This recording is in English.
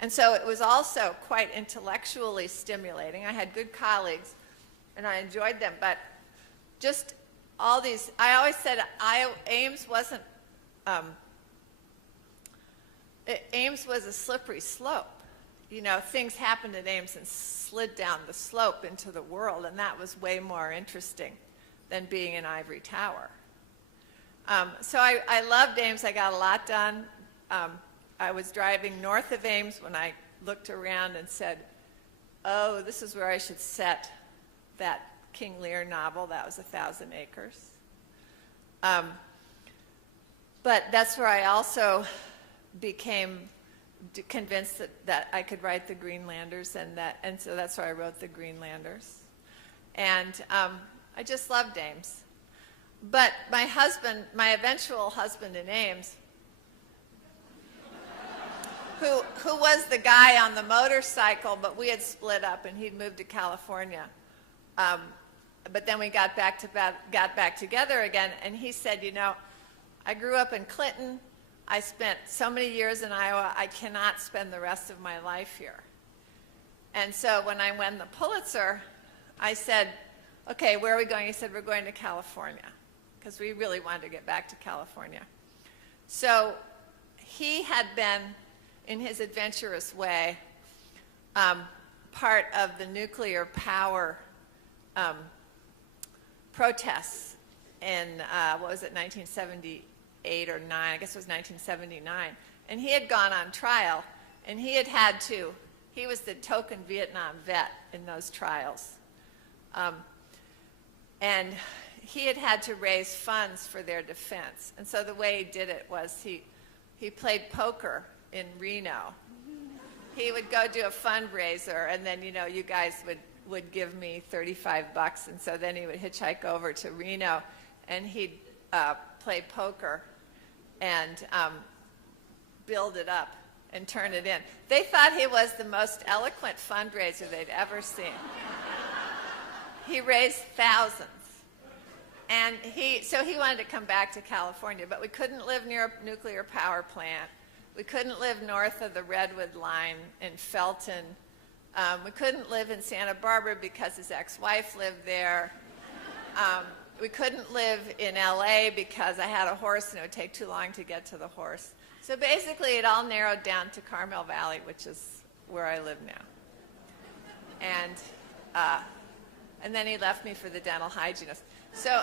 And so it was also quite intellectually stimulating. I had good colleagues, and I enjoyed them, but just all these, I always said Ames wasn't, Ames was a slippery slope. You know, things happened at Ames and slid down the slope into the world, and that was way more interesting than being in Ivory Tower. So I loved Ames. I got a lot done. I was driving north of Ames when I looked around and said, oh, this is where I should set that King Lear novel. That was 1,000 Acres. But that's where I also became convinced that I could write the Greenlanders, and so that's where I wrote the Greenlanders. And I just loved Ames. But my husband, my eventual husband in Ames, who was the guy on the motorcycle, but we had split up and he'd moved to California. But then we got back together again, and he said, you know, I grew up in Clinton. I spent so many years in Iowa, I cannot spend the rest of my life here. And so when I won the Pulitzer, I said, okay, where are we going? He said, we're going to California, because we really wanted to get back to California. So he had been, in his adventurous way, part of the nuclear power protests in, what was it, 1978 or 9, I guess it was 1979. And he had gone on trial, and he was the token Vietnam vet in those trials. And he had to raise funds for their defense. And so the way he did it was he played poker in Reno. He would go do a fundraiser, and then, you know, you guys would give me $35, and so then he would hitchhike over to Reno, and he'd play poker and build it up and turn it in. They thought he was the most eloquent fundraiser they'd ever seen. He raised thousands. And so he wanted to come back to California, but we couldn't live near a nuclear power plant. We couldn't live north of the Redwood Line in Felton. We couldn't live in Santa Barbara because his ex-wife lived there. We couldn't live in LA because I had a horse and it would take too long to get to the horse. So basically it all narrowed down to Carmel Valley, which is where I live now. And then he left me for the dental hygienist. So